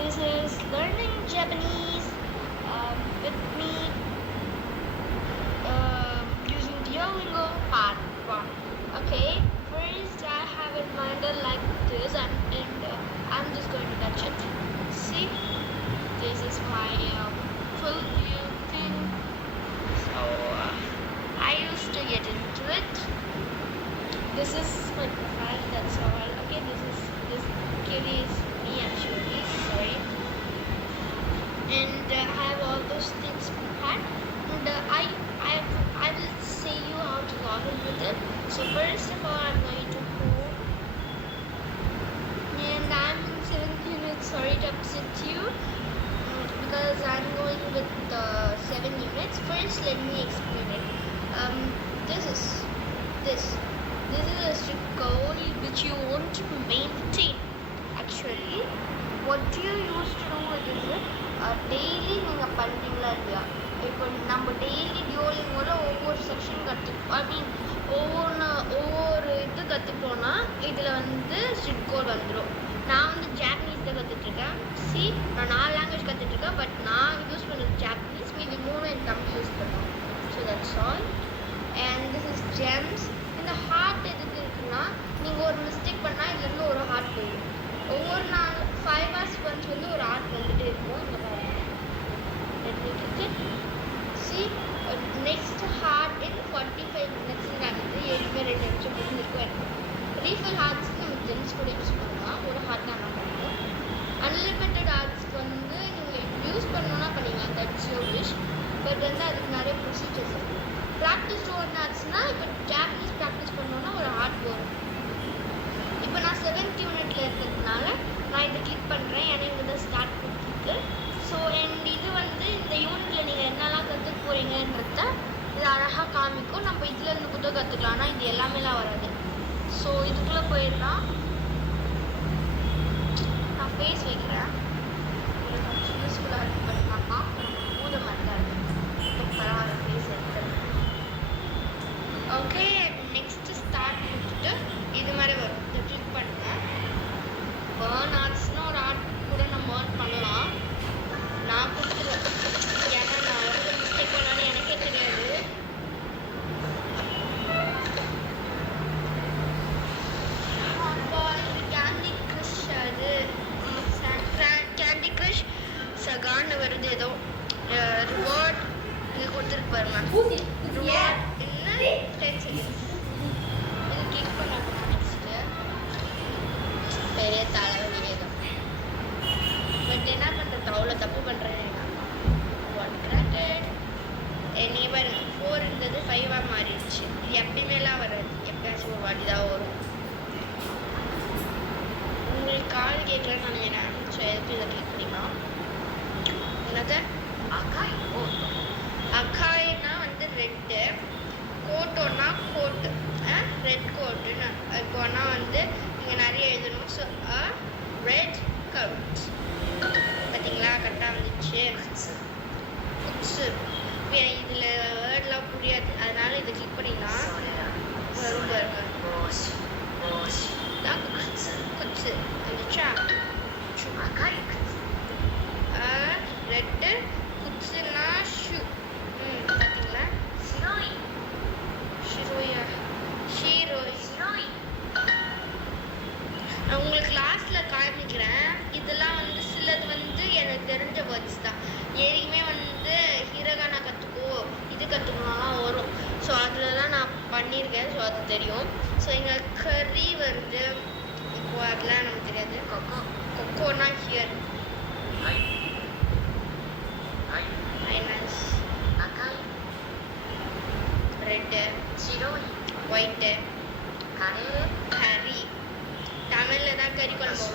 This is learning Japanese with me using Duolingo part 1. Okay, first I have a reminder like this and I'm just going to touch it. See, this is my full view thing. So I used to get into it. This is my profile, that's all. Okay, this kitty is me actually, sorry. And I have all those things prepared, and I will say you how to log in with it. So first of all, I'm going to home, and I'm in 7th unit. Sorry to upset you, because I'm going with 7 units. First, let me explain it. This is a strict goal which you want to maintain. Actually, what you used to do with this daily நீங்கள் பண்ணுறீங்களா இல்லையா? இப்போ நம்ம daily டியோலிங்கோட ஒவ்வொரு section ஒவ்வொரு இது கற்றுக்கிட்டோன்னா இதில் வந்து ஸ்ட்ரிட் கோட் வந்துடும். நான் வந்து ஜாப்பனீஸ் தான் கற்றுட்ருக்கேன். நான் 4 லாங்குவேஜ் கற்றுட்ருக்கேன். பட் நான் யூஸ் பண்ணுறது ஜாப்பனீஸ், மீதி 3 என் தம்பி யூஸ் பண்ணுவோம். So that's all. And this is gems. இந்த ஹார்ட் எதுக்கு இருக்குன்னா, நீங்கள் ஒரு மிஸ்டேக் பண்ணால் இதுலேருந்து ஒரு ஹார்ட் போயிடும். ஒவ்வொரு நாள் 5 hours once வந்து ஒரு ஹார்ட் வந்துகிட்டே இருக்கும். இந்த நெக்ஸ்ட் ஹார்ட் இன் 45 minutes ஆகுது. 2 நிமிஷம் முடிஞ்சிருக்கும் எனக்கு. ரீஃபில் ஹார்ட்ஸ்க்கு நம்ம ஜென்ஸ் கூட யூஸ் பண்ணலாம். ஒரு ஹார்ட் தான் நான் பண்ணுவோம். அன்லிமிட்டட் ஹார்ட்ஸ்க்கு வந்து நீங்கள் யூஸ் பண்ணணுன்னா பண்ணிக்கலாம், தட்ஸ் யுவர் விஷ். பட் வந்து அதுக்கு நிறைய ப்ரொசீஜர்ஸ் இருக்குது. ப்ராக்டிஸ் ஓன் ஹார்ட்ஸ்னால் இப்போ ஜாப்பனீஸ் ப்ராக்டிஸ் பண்ணோன்னா ஒரு ஹார்ட் வரும். இப்போ நான் 7th யூனிட்டில் இருக்கிறதுனால நான் இதை கிளிக் பண்ணுறேன். ஏன்னா இங்கே தான் ஸ்டார்ட் கொடுத்துருக்கு. ஸோ அண்ட் இது வந்து இந்த யூனிட்டில் நீங்கள் என்னெல்லாம் கற்றுக்க போகிறீங்கன்றத இது அழகாக காமிக்கும். நம்ம இதுலேருந்து புத்தகம் கற்றுக்கலாம். ஆனால் இது எல்லாமேலாம் வராது. ஸோ இதுக்குள்ளே போயிடலாம். நான் ஃபேஸ் வைக்கிறேன். எனக்கு கொஞ்சம் யூஸ்ஃபுல்லாக இருக்குது. பட் நான் பார்க்கணும் பூத மாட்டாரு. பரவாயில்ல, ஃபேஸ் எடுத்துறேன். ஓகே, நெக்ஸ்ட்டு ஸ்டார்ட் கொடுத்துட்டு இது மாதிரி வரும். இதை கிளிக் பண்ணுங்கள். பேர்ன் ஆர்ட்ஸ்னால் ஒரு ஆர்ட் கூட நம்ம ஏர்ன் பண்ணலாம். நான் கொடுத்துருவேன். ஏன்னா நான் எவ்வளோ மிஸ்டேக் பண்ணான்னு எனக்கே தெரியாது. அப்போ இது கேண்டி க்ரஷ், அது கேண்டி க்ரஷ் சகான்னு வருது. ஏதோ ரிவார்ட் இது கொடுத்துருக்கு பாருங்க. ரிவார்ட் இன்னும் 10 seconds. இது கிளிக் பண்ண நெக்ஸ்ட்டு பெரிய தலைவலியே தான். பட் என்ன பண்ணுறது, அவ்வளோ தப்பு பண்ணுறேன். ஒன் கிராண்டட் நீங்கள் பாருங்க, 4 இருந்தது 5 மாறிடுச்சு. இது எப்பயுமேலாம் வராது, எப்பயாச்சும் ஒரு வாட்டி தான் வரும். உங்களுக்கு கால் கேட்கலன்னு நினைக்கிறேன். ஸோ எதுக்கு இதை கிளிக் பண்ணிக்கலாம். என்னது அக்காய் கோட். அக்காய்னா வந்து ரெட்டு, கோட்டோன்னா கோட்டு, ரெட் கோட்டுன்னு. இப்போனா வந்து நீங்கள் நிறைய எழுதணும். So red code. பார்த்தீங்களா, கரெக்டாக வந்துச்சு. குட்ஸு. இதில் வேர்ட்லாம் புரியாது, அதனால இதை கிளிக் பண்ணிக்கலாம். வரும் பாருங்க. குட்ஸு வந்துச்சா. ரெட்டு குட்ஸுன்னா ஷூ. பார்த்தீங்களா. நான் உங்களுக்கு லாஸ்ட்டில் காமிக்கிறேன். இதெல்லாம் வந்து சிலது வந்து எனக்கு தெரிஞ்ச வேர்ட்ஸ் தான். எதையுமே வந்து ஹிரகானா கற்றுக்கோ, இது கற்றுக்கணும்லாம் வரும். ஸோ அதிலலாம் நான் பண்ணியிருக்கேன். ஸோ அது தெரியும். ஸோ இங்கே கறி வருது. இப்போது அதெல்லாம் நமக்கு தெரியாது. கொக்கோனா ஹியர். ரெட்டு, ஒயிட்டு, கறி. தமிழில் தான் கறி குழம்பு.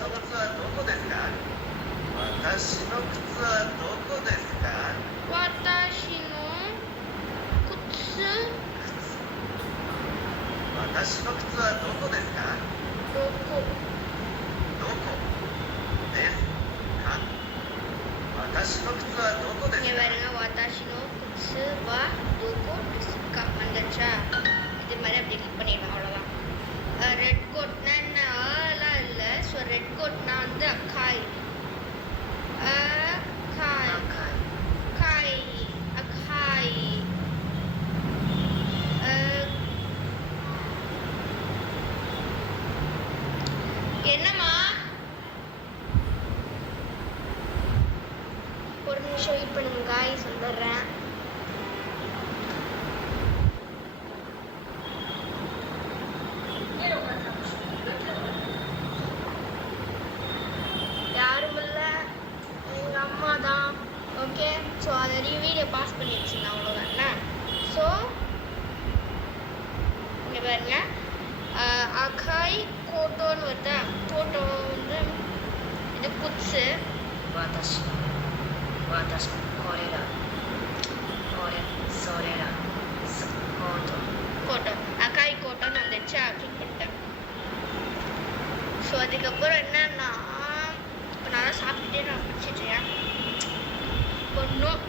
வந்துச்சா. இது மாதிரி அப்படி கிளிக் பண்ணிடலாம். அவ்வளோதான். ரெட் கோட்னா என்ன இல்லை. ஸோ ரெட் கோட்னா வந்து அக்காய். என்னம்மா? ஒரு நிமிஷம் வெயிட் பண்ணுங்க காய்ஸ், வந்துடுறேன். யாரும் இல்லை, எங்கள் அம்மா தான். ஓகே, ஸோ அதை வீடியோ பாஸ் பண்ணி வச்சுங்க, அவ்வளோதானே. ஸோ இங்கே பாருங்க, அகாய் கோட்டோன்னு வருதா. கோட்டோ வந்து இது குட்ஸு. கோட்டோ அகாய் கோட்டோன்னு வந்துச்சு. கிளிக் பண்ணிட்டேன். ஸோ அதுக்கப்புறம் என்னன்னா, இப்போ நல்லா சாப்பிட்டுட்டே நான் பிடிச்சிட்டேன் ஒன்றும்.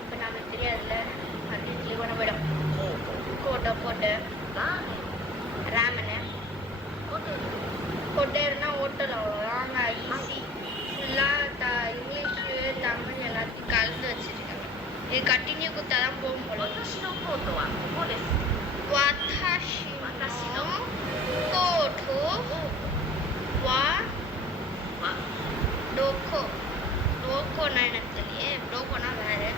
இப்போ நமக்கு தெரியாதுல்ல, அது தீவனம் விடும். கோட்டை போட்டு ராமனு கொட்டைனா ஹோட்டல், அவ்வளோதாங்க. ஈஸி. ஃபுல்லாக இங்கிலீஷு தமிழ் எல்லாத்தையும் கலந்து வச்சுருக்காங்க. இது கண்டினியூ கொடுத்தா தான் போகும் போல. கோட்டோ வா டோக்கோ. டோக்கோனா எனக்கு தெரியல. டோக்கோனா வேறு.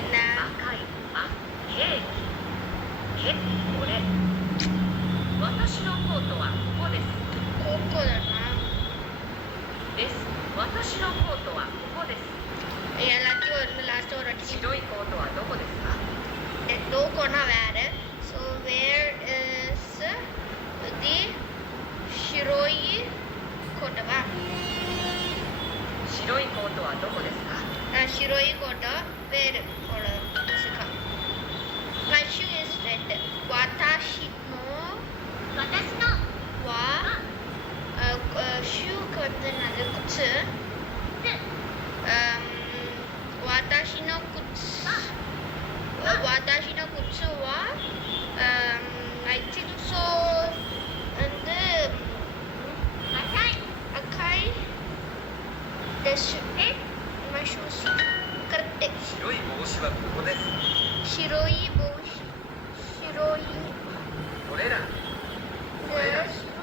என்ன கோக்கோ தானா? எல்லாத்தையும் ஒரு லாஸ்ட்டாக ஒரு வாட்டி. டோக்கோனா வேறு. So where is the ஷிரோயி கோட்டோவா? ஷிரோயி கோட்டோ வேறு. My shoe is red. Watashi no wa shoe வந்து நல்ல goods. watashi no kutsu wa I think so வந்து akai desu. My shoes correct. 白い帽子はここです。白い帽子。白い。これら。白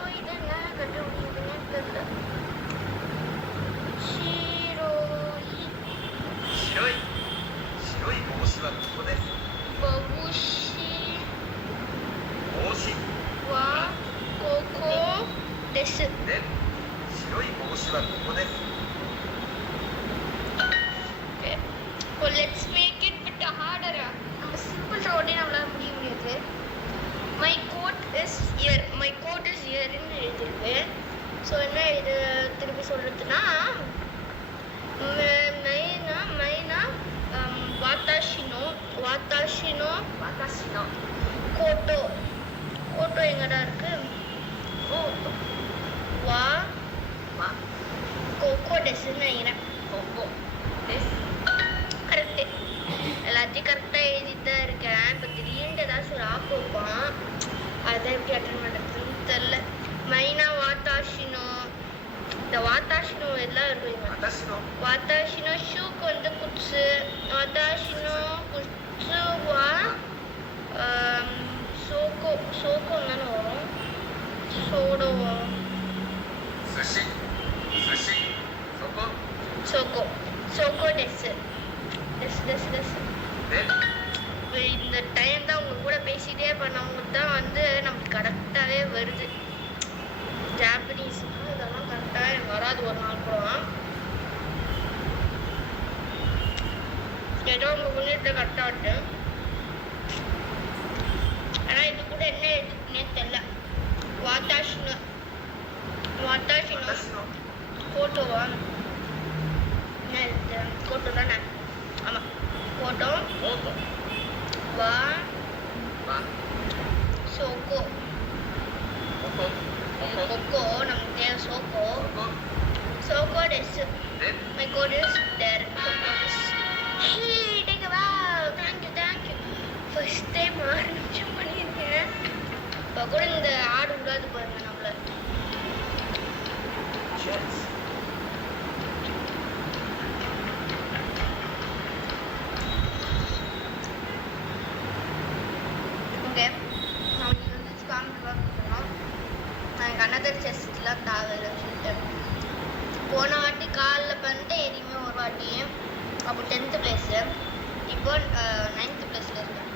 いで何か料理になってる。白い帽子はここです。帽子はここです。で、白い帽子はここです。Well, let's make it bit harder. நம்ம simple ரோடே நம்மளால முடியாது. My coat is here. My coat is here ன்னு எழுதிருக்கு. So என்ன இது திருப்பி சொல்றதுன்னா, மைனா வாத்தாஷினோ கோட்டோ. கோட்டோ எங்கடா இருக்கு? வா கோகோ டெஸ்ன்னு நினைக்கிறேன். கரெக்டு. எல்லாத்தையும் கரெக்டாக எழுதிட்டு தான் இருக்கேன். இப்போ திடீர்னு ஏதாச்சும் ஒரு ஆப் வைப்பான், அதை எப்படி அட்டன் பண்ணுறதுன்னு தெரில. மைனா வாத்தாஷினோ. இந்த வாத்தாஷினோ எல்லாம் இருக்கும். வாத்தாஷினோ ஷூக்கு வந்து குட்ஸு. வாத்தாஷினோ குட்ஸு வா சோக்கோ தானே வரும். சோடோ வரும். சோக்கோ டெஸ்ஸு. இந்த டைம் தான் உங்க கூட பேசிட்டே பண்ணவங்க தான் வந்து நமக்கு கரெக்டாகவே வருது. ஜாப்பனீஸ் இதெல்லாம் கரெக்டாக எனக்கு வராது ஒரு நாள் கூட. ஏதோ உங்க முன்னேற்ற கரெக்டாக. ஆனால் இது கூட என்ன எழுதுக்குன்னே தெரியல. வாத்தாஷினோ கோட்டோவா? என்ன எழுது? கோட்டோ தானே? ஆமாம், கோட்டோ வா சோக்கோ. கொக்கோ நமக்கு தேவை. சோக்கோ டெஸ்ஸு. My coat is there. Hey take a wow. Thank you. First time 6 நிமிஷம் பண்ணியிருக்கேன். இப்போ கூட இந்த ஆடு விடாது பாருங்க நம்மள. ஷோல்டர் செஸ்ட்லாம் தேவையில்லைன்னு சொல்லிட்டு போன வாட்டி காலில் பண்ணிட்டு எதுவுமே ஒரு வாட்டி அப்போ 10th பிளேஸு இப்போ 9th பிளேஸில் இருக்கேன்.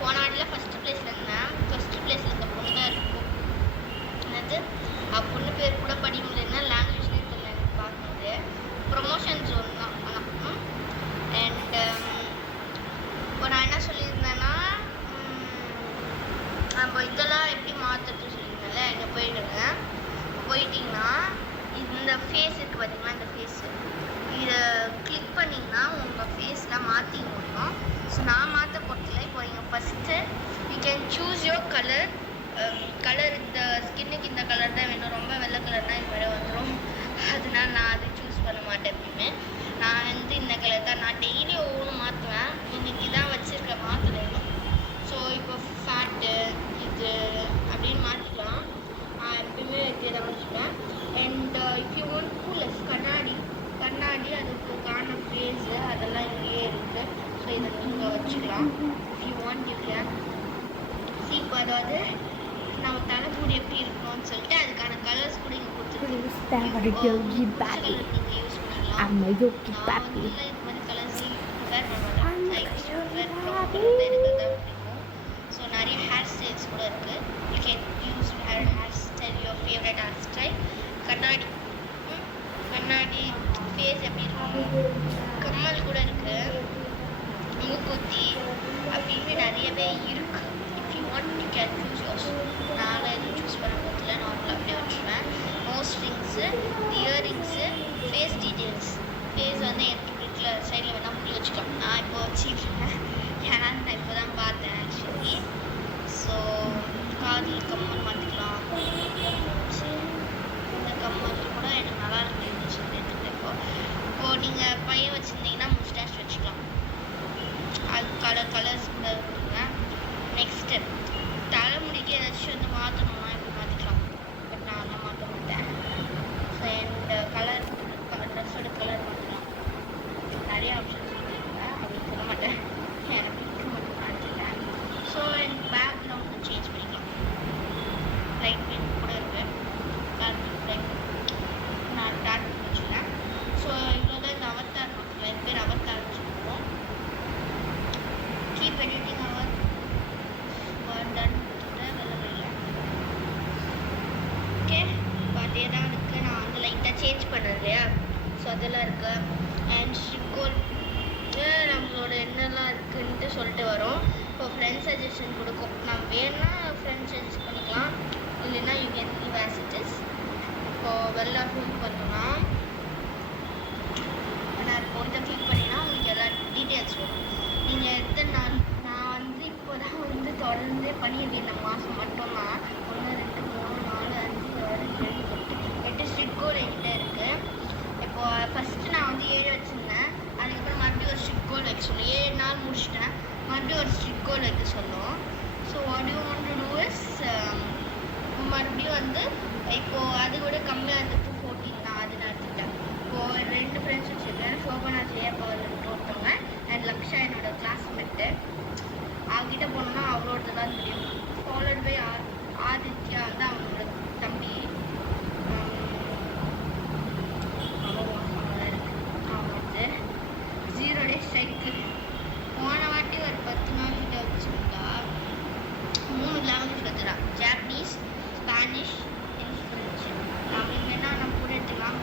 போன வாட்டியில் ஃபஸ்ட்டு பிளேஸில் இருந்தேன். ஃபஸ்ட்டு பிளேஸில் இந்த பொண்ணு தான் இருக்கும். என்னது பொண்ணு பேர் கூட படிக்க முடியலன்னா லாங்குவேஜ்னே தெரியல எனக்கு பார்க்கும்போது. ப்ரொமோஷன் ஜோன் தான் ஆனால். அண்ட் இப்போ நான் என்ன சொல்லியிருந்தேன்னா நம்ம இதெல்லாம் எப்படி மாற்றுறது சொல்லியிருந்தேன்ல, இங்கே போயிடுங்க. போயிட்டிங்கன்னா இந்த ஃபேஸ் இருக்குது பார்த்தீங்களா, இந்த ஃபேஸு இதை கிளிக் பண்ணிங்கன்னா உங்கள் ஃபேஸ்லாம் மாற்றி முடியும். ஸோ நான் மாற்ற பொறுத்தல இப்போ நீங்கள் first you can choose your colour. இந்த ஸ்கின்னுக்கு இந்த கலர் தான் வேணும், ரொம்ப வெள்ளை கலர்னால் இது மாதிரி வந்துடும். அதனால நான் அது சூஸ் பண்ண மாட்டேன் எப்பயுமே. நான் வந்து இந்த கலர் தான் நான் டெய்லி ஒவ்வொன்றும் மாற்றுவேன். இன்னைக்கு தான் வச்சுருக்கேன் மாற்றுறேன். ஸோ இப்போ ஃபேட்டு இது அப்படின்னு மாற்றிக்கலாம். நான் எப்பயுமே இதே தான் வச்சுப்பேன். அண்ட் இஃப் யூ வாண்ட் கூலஸ் கண்ணாடி அதுக்கான ஃபேஸு அதெல்லாம் இங்கேயே இருக்குது. ஸோ இதை நீங்கள் வச்சுக்கலாம். If you want you can இப்போ அதாவது நம்ம தலைமுடி எப்படி இருக்கணும்னு சொல்லிட்டு அதுக்கான கலர்ஸ் கூட இங்கே கொடுத்துருக்கோம். நீங்கள் யூஸ் பண்ணிக்கலாம். நான் வந்து இது மாதிரி கலர்ஸ் வேர் பண்ண மாட்டேன். எனக்கு தான் பிடிக்கும். ஸோ நிறைய ஹேர் ஸ்டைல்ஸ் கூட இருக்குது. You can use hair style your favourite hair style. கண்ணாடி ஃபேஸ் எப்படி இருக்கும், கம்மல் கூட இருக்குது, மூக்குத்தி அப்படின்னு நிறையவே இருக்குது. If you want you can choose yours. நான் எதுவும் சூஸ் பண்ண போதில்லை, நார்மலாக அப்படியே வச்சுருவேன். Nose rings, earrings, face details. Face வந்து எனக்கு பிடிக்கல சைடில் வேணால் முடி வச்சுக்கலாம். நான் இப்போ வச்சுருக்கேன், ஏன்னா நான் இப்போ தான் பார்த்தேன் ஆக்சுவலி. ஸோ காதில் கம்மல் மாற்றிக்கலாம். இந்த கம்மல் கூட எனக்கு நல்லா இருந்துச்சு. இப்போது நீங்கள் பையன் வச்சுருந்தீங்கன்னா முஸ்டாஷ் வச்சுக்கலாம். அது கலர்ஸ் கூட இருக்குங்க. நெக்ஸ்ட்டு தலைமுடிக்கு ஏதாச்சும் வந்து மாற்றணும்னா இப்படி மாற்றிக்கலாம். பட் நான் அதெல்லாம் மாற்ற மாட்டேன். ஸோ அண்ட் கலர் ட்ரெஸ்ஸோட கலர் மாற்றலாம். நிறைய ஆப்ஷன்ஸ் இருக்குங்க, அப்படி சொல்ல மாட்டேன், எனக்கு பிடிக்க மட்டும் மாற்றிட்டேன். ஸோ அண்ட் பேக்ரவுண்ட் சேஞ்ச் பண்ணிக்கலாம். லைட் பிங்க் கூட இருக்குது. நான் டார்க் வச்சுருக்கேன். ஸோ இவ்வளோ தான் இந்த அவத்தார் மாற்றலாம். இது பேர் அவத்தார் வச்சுருக்கோம். கீப் எடிட்டிங் அவர் டன் இல்லை. ஓகே, இப்போ அதே தான் இருக்குது. நான் வந்து லைட்டாக சேஞ்ச் பண்ணேன் இல்லையா, ஸோ அதெல்லாம் இருக்குது. அண்ட் ஷிக்கோல் நம்மளோட என்னெல்லாம் இருக்குன்ட்டு சொல்லிட்டு வரும். இப்போ ஃப்ரெண்ட்ஸ் சஜஷன் கொடுக்கும். நம்ம வேணும்னா ஃப்ரெண்ட்ஸ் சஜஸ்ட் பண்ணிக்கலாம், இல்லைன்னா you can leave as it is. இப்போது வெளில ஃபோன் பண்ணோன்னா நான் இப்போ இதை கிளிக் பண்ணிங்கன்னா உங்களுக்கு எல்லா டீட்டெயில்ஸ் வரும். நீங்கள் எத்தனை நாள் நான் வந்து இப்போ தான் வந்து தொடர்ந்து பண்ணியிருக்கேன். இந்த மாதம் மட்டும்னா 1 2 3 4 5 6 7 8 ஸ்ட்ரிட் கோல் என்கிட்ட இருக்குது. இப்போது ஃபஸ்ட்டு நான் வந்து 7 வச்சுருந்தேன். அதுக்கப்புறம் மறுபடியும் ஒரு ஸ்ட்ரிட் கோல் வைக்க சொல்லி 7 நாள் முடிச்சிட்டேன். மறுபடியும் ஒரு ஸ்ட்ரிட் கோல் வைக்க சொல்லும். So what you want to do is மறுபடியும் வந்து இப்போது அது கூட கம்மியாக இருந்தது 14 நான் அது நடத்திட்டேன். இப்போது 2 ஃப்ரெண்ட்ஸ் வச்சுருக்கேன். சோபனா ஜெயபவன் ஒருத்தவங்க அண்ட் லக்ஷா என்னோட கிளாஸ்மேட்டு. அவங்ககிட்ட போனோம்னா அவளோட தான் தெரியும். ஃபாலோட் பை ஆதித்யா வந்து அவங்களோட தம்பி. அவங்க வந்து 0 days சைக்கிள் போன வாட்டி ஒரு 10 நாள் கிட்ட வச்சுருந்தா 3 லாங்குவேஜ் கற்றுக்கலாம். Japanese, Spanish, French. அப்படி வேணால் நம்ம கூட எடுத்துக்கலாம்.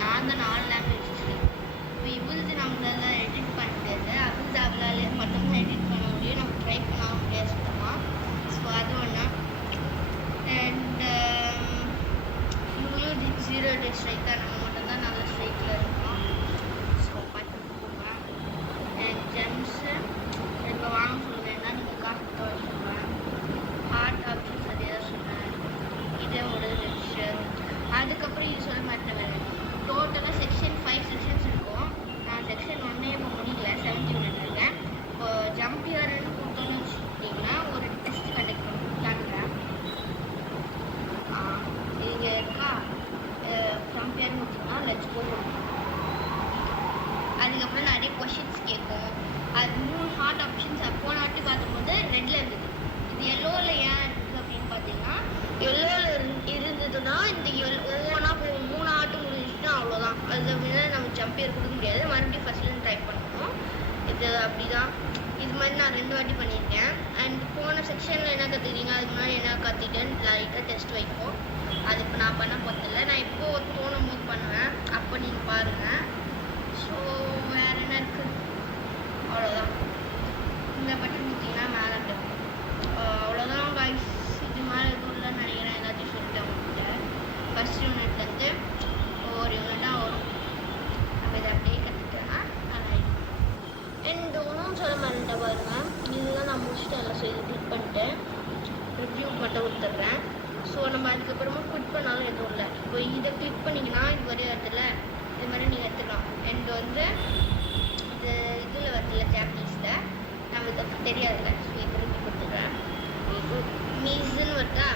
நான் தான் 4 லாங்குவேஜ் வச்சுருக்கேன். இப்போ இவளுக்கு நம்மளால எடிட் பண்ண முடியாது. அவளுக்கு அவளால் மட்டும்தான் எடிட் பண்ண முடியும். நம்ம ட்ரை பண்ண முடியாது சுத்தமாக. ஸோ அது ஒன்று. அண்ட் இந்த ஒவ்வொன்றா போய் 3 ஆட்டு முடிஞ்சுட்டுனா அவ்வளோதான். அதை விட நம்ம ஜம்பியர் கொடுக்க முடியாது. மறுபடியும் ஃபஸ்ட்லேருந்து ட்ரை பண்ணணும். இது அப்படி தான். இது மாதிரி நான் 2 வாட்டி பண்ணியிருக்கேன். அண்ட் போன செக்ஷனில் என்ன கற்றுக்கிட்டீங்க, அதுக்கு முன்னாடி என்ன கற்றுக்கிட்டேன்னு லைட்டாக டெஸ்ட் வைப்போம். அது இப்போ நான் பண்ண போகிறதில்ல. நான் இப்போது தோணும் போது பண்ணுவேன். அப்போ நீங்கள் பாருங்கள். ஸோ வேறு என்ன இருக்குது, அவ்வளோதான். இந்த பட்டன் கொடுத்தீங்கன்னா மேலே இருக்கும். அவ்வளோதான் கைஸ். இது மேலே எதுவும் இல்லைன்னு நினைக்கிறேன். எல்லாத்தையும் சொல்லிட்டேன் உங்கள்கிட்ட. ஃபஸ்ட் யூனிட்லேருந்து ஒவ்வொரு யூனிட்டாக வரும். நம்ம இதை அப்படியே கற்றுக்கிட்டேன்னா நல்லா இருக்கும். அண்ட் ஒன்றும் சொல்ல மாட்டேன் பாருங்க. இதெல்லாம் நான் முடிச்சுட்டு எல்லாம் செய்து கிளிக் பண்ணிட்டேன். ரிவ்யூ மட்டும் கொடுத்துட்றேன். ஸோ நம்ம அதுக்கப்புறமா குவிட் பண்ணாலும் எதுவும் இல்லை. இப்போ இதை கிளிக் பண்ணிங்கன்னா இது வரையும் வருதுல்ல, இது மாதிரி நீங்கள் எடுத்துக்கலாம். அண்ட் வந்து இது இதில் வருதுல்ல ஜாப்பனீஸில், நம்ம இதை தெரியாதுல்ல. ஸோ இது ரிவ்யூ கொடுத்துட்றேன். மீஸ்ன்னு வருதா,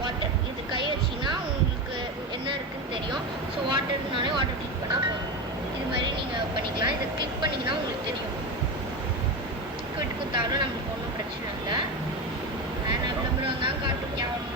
வாட்டர். இது கை வச்சிங்கன்னா உங்களுக்கு என்ன இருக்குதுன்னு தெரியும். ஸோ வாட்டர்னாலே வாட்டர் கிளிக் பண்ணால் போதும். இது மாதிரி நீங்கள் பண்ணிக்கலாம். இதை கிளிக் பண்ணிங்கன்னா உங்களுக்கு தெரியும். குவிட் கொடுத்தாலும் நம்மளுக்கு ஒன்றும் பிரச்சனை இல்லை. நான் நம்புறோம் தான் காட்டு கேவலம்.